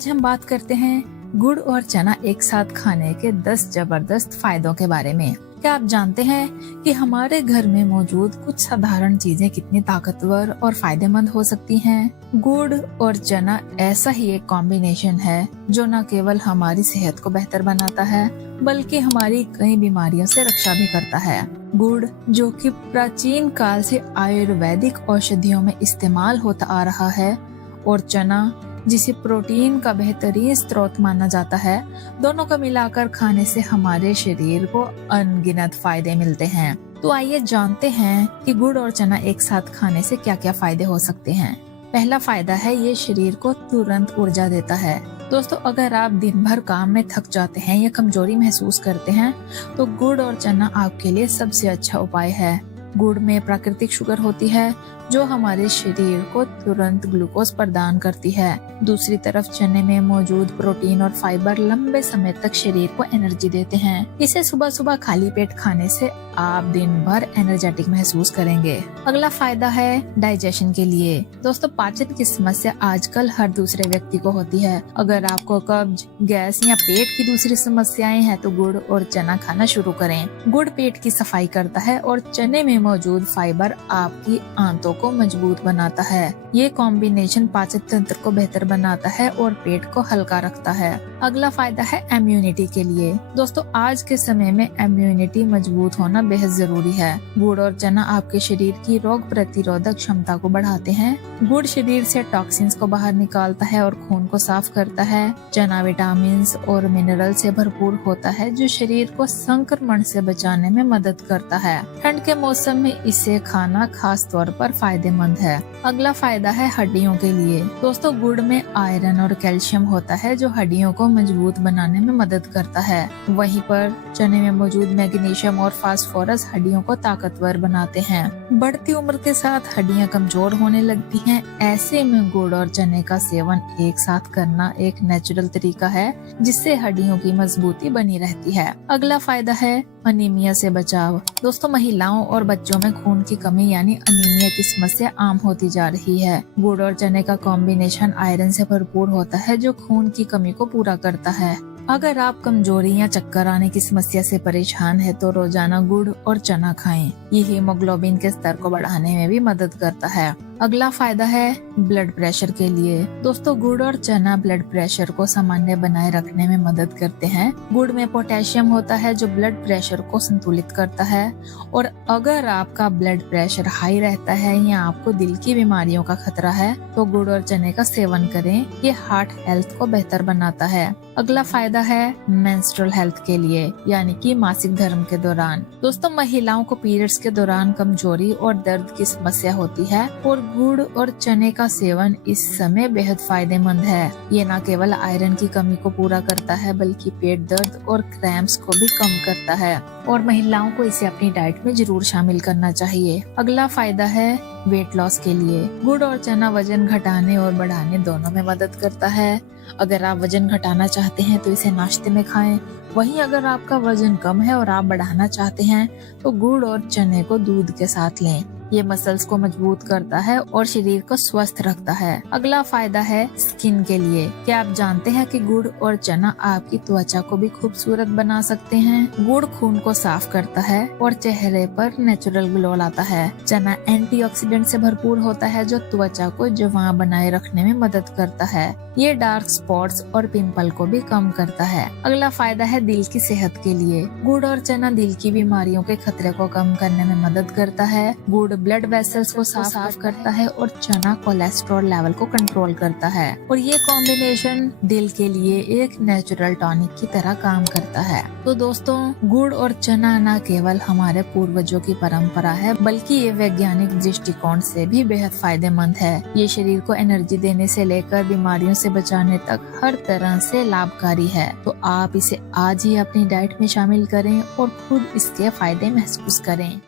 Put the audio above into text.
आज हम बात करते हैं गुड़ और चना एक साथ खाने के 10 जबरदस्त फायदों के बारे में। क्या आप जानते हैं कि हमारे घर में मौजूद कुछ साधारण चीजें कितनी ताकतवर और फायदेमंद हो सकती हैं? गुड़ और चना ऐसा ही एक कॉम्बिनेशन है जो न केवल हमारी सेहत को बेहतर बनाता है बल्कि हमारी कई बीमारियों से रक्षा भी करता है। गुड़, जो कि प्राचीन काल से आयुर्वेदिक औषधियों में इस्तेमाल होता आ रहा है, और चना, जिसे प्रोटीन का बेहतरीन स्रोत माना जाता है, दोनों को मिलाकर खाने से हमारे शरीर को अनगिनत फायदे मिलते हैं। तो आइए जानते हैं कि गुड़ और चना एक साथ खाने से क्या क्या फायदे हो सकते हैं। पहला फायदा है, ये शरीर को तुरंत ऊर्जा देता है। दोस्तों, अगर आप दिन भर काम में थक जाते हैं या कमजोरी महसूस करते हैं तो गुड़ और चना आपके लिए सबसे अच्छा उपाय है। गुड़ में प्राकृतिक शुगर होती है जो हमारे शरीर को तुरंत ग्लूकोज प्रदान करती है। दूसरी तरफ चने में मौजूद प्रोटीन और फाइबर लंबे समय तक शरीर को एनर्जी देते हैं। इसे सुबह सुबह खाली पेट खाने से आप दिन भर एनर्जेटिक महसूस करेंगे। अगला फायदा है डाइजेशन के लिए। दोस्तों, पाचन की समस्या आजकल हर दूसरे व्यक्ति को होती है। अगर आपको कब्ज, गैस या पेट की दूसरी समस्याएं हैं तो गुड़ और चना खाना शुरू करें। गुड़ पेट की सफाई करता है और चने में मौजूद फाइबर आपकी आंतों को मजबूत बनाता है। ये कॉम्बिनेशन पाचन तंत्र को बेहतर बनाता है और पेट को हल्का रखता है। अगला फायदा है इम्यूनिटी के लिए। दोस्तों, आज के समय में इम्यूनिटी मजबूत होना बेहद जरूरी है। गुड़ और चना आपके शरीर की रोग प्रतिरोधक क्षमता को बढ़ाते हैं। गुड़ शरीर से टॉक्सिन्स को बाहर निकालता है और खून को साफ करता है। चना विटामिन और मिनरल से भरपूर होता है जो शरीर को संक्रमण से बचाने में मदद करता है। ठंड के मौसम में इसे खाना खास तौर पर फायदेमंद है। अगला फायदा है हड्डियों के लिए। दोस्तों, गुड़ में आयरन और कैल्शियम होता है जो हड्डियों को मजबूत बनाने में मदद करता है। वहीं पर चने में मौजूद मैग्नीशियम और फास्फोरस हड्डियों को ताकतवर बनाते हैं। बढ़ती उम्र के साथ हड्डियां कमजोर होने लगती हैं। ऐसे में गुड़ और चने का सेवन एक साथ करना एक नेचुरल तरीका है जिससे हड्डियों की मजबूती बनी रहती है। अगला फायदा है अनीमिया से बचाव। दोस्तों, महिलाओं और बच्चों में खून की कमी यानी अनीमिया की समस्या आम होती जा रही है। गुड़ और चने का कॉम्बिनेशन आयरन से भरपूर होता है जो खून की कमी को पूरा करता है। अगर आप कमजोरी या चक्कर आने की समस्या से परेशान है तो रोजाना गुड़ और चना खाएं। ये हीमोग्लोबिन के स्तर को बढ़ाने में भी मदद करता है। अगला फायदा है ब्लड प्रेशर के लिए। दोस्तों, गुड़ और चना ब्लड प्रेशर को सामान्य बनाए रखने में मदद करते हैं। गुड़ में पोटेशियम होता है जो ब्लड प्रेशर को संतुलित करता है, और अगर आपका ब्लड प्रेशर हाई रहता है या आपको दिल की बीमारियों का खतरा है तो गुड़ और चने का सेवन करें। ये हार्ट हेल्थ को बेहतर बनाता है। अगला फायदा है मेंस्ट्रुअल हेल्थ के लिए, यानी कि मासिक धर्म के दौरान। दोस्तों, महिलाओं को पीरियड्स के दौरान कमजोरी और दर्द की समस्या होती है और गुड़ और चने का सेवन इस समय बेहद फायदेमंद है। ये न केवल आयरन की कमी को पूरा करता है बल्कि पेट दर्द और क्रैम्प्स को भी कम करता है, और महिलाओं को इसे अपनी डाइट में जरूर शामिल करना चाहिए। अगला फायदा है वेट लॉस के लिए। गुड़ और चना वजन घटाने और बढ़ाने दोनों में मदद करता है। अगर आप वजन घटाना चाहते हैं तो इसे नाश्ते में खाएं। वहीं अगर आपका वजन कम है और आप बढ़ाना चाहते हैं तो गुड़ और चने को दूध के साथ लें। ये मसल्स को मजबूत करता है और शरीर को स्वस्थ रखता है। अगला फायदा है स्किन के लिए। क्या आप जानते हैं कि गुड़ और चना आपकी त्वचा को भी खूबसूरत बना सकते हैं? गुड़ खून को साफ करता है और चेहरे पर नेचुरल ग्लो लाता है। चना एंटीऑक्सीडेंट से भरपूर होता है जो त्वचा को जवां बनाए रखने में मदद करता है। ये डार्क स्पॉट्स और पिंपल को भी कम करता है। अगला फायदा है दिल की सेहत के लिए। गुड़ और चना दिल की बीमारियों के खतरे को कम करने में मदद करता है। गुड़ ब्लड वेसल्स को साफ करता है और चना कोलेस्ट्रॉल लेवल को कंट्रोल करता है, और ये कॉम्बिनेशन दिल के लिए एक नेचुरल टॉनिक की तरह काम करता है। तो दोस्तों, गुड़ और चना न केवल हमारे पूर्वजों की परंपरा है बल्कि ये वैज्ञानिक दृष्टिकोण से भी बेहद फायदेमंद है। ये शरीर को एनर्जी देने से लेकर बीमारियों से बचाने तक हर तरह से लाभकारी है। तो आप इसे आज ही अपनी डाइट में शामिल करें और खुद इसके फायदे महसूस करें।